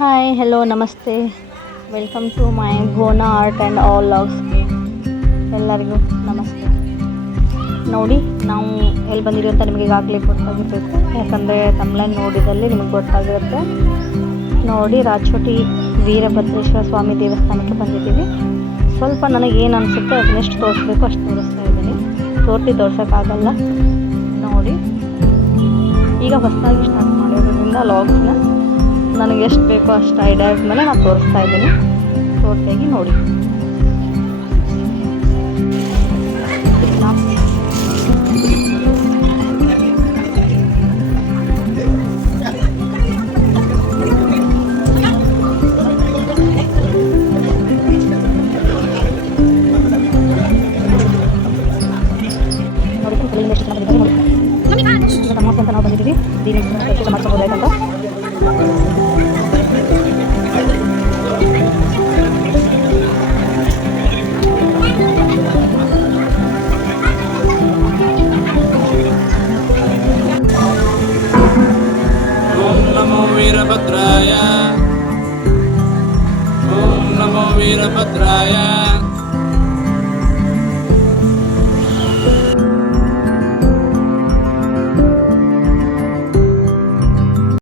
Hi hello ನಮಸ್ತೆ. Welcome to my ಗೋನಾ art and all ಲಾಗ್ಸ್ಗೆ ಎಲ್ಲರಿಗೂ ನಮಸ್ತೆ. ನೋಡಿ, ನಾವು ಎಲ್ಲಿ ಬಂದಿದ್ದೀವಿ ಅಂತ ನಿಮಗೆ ಈಗಾಗಲೇ ಗೊತ್ತಾಗಿರ್ಬೇಕು. ಯಾಕಂದರೆ ತಮ್ಲೈನ್ ನೋಡಿದಲ್ಲಿ ನಿಮಗೆ ಗೊತ್ತಾಗಿರುತ್ತೆ. ನೋಡಿ, ರಾಜಕೋಟಿ ವೀರಭದ್ರೇಶ್ವರ ಸ್ವಾಮಿ ದೇವಸ್ಥಾನಕ್ಕೆ ಬಂದಿದ್ದೀವಿ. ಸ್ವಲ್ಪ ನನಗೆ ಏನು ಅನಿಸುತ್ತೆ ಅದನ್ನೆಷ್ಟು ತೋರಿಸ್ಬೇಕು ಅಷ್ಟು ತೋರಿಸ್ತಾ ಇದ್ದೀನಿ. ತೋರ್ತಿ ತೋರ್ಸೋಕ್ಕಾಗಲ್ಲ. ನೋಡಿ. ಈಗ ಹೊಸದಾಗಿ ಸ್ಟಾರ್ಟ್ ಮಾಡಿರೋದ್ರಿಂದ ಲಾಗ್ಸ್ನ ನನಗೆ ಎಷ್ಟು ಬೇಕೋ ಅಷ್ಟು ಐಡಿಯಾ ಮೇಲೆ ನಾನು ತೋರಿಸ್ತಾ ಇದ್ದೀನಿ. ಪೂರ್ತಿಯಾಗಿ ನೋಡಿ. ನಮಸ್ತೆ ಅಂತ ನಾವು ಬಂದಿದ್ದೀವಿ. ದೀನಿ वीरभद्राय ॐ नमो वीरभद्राय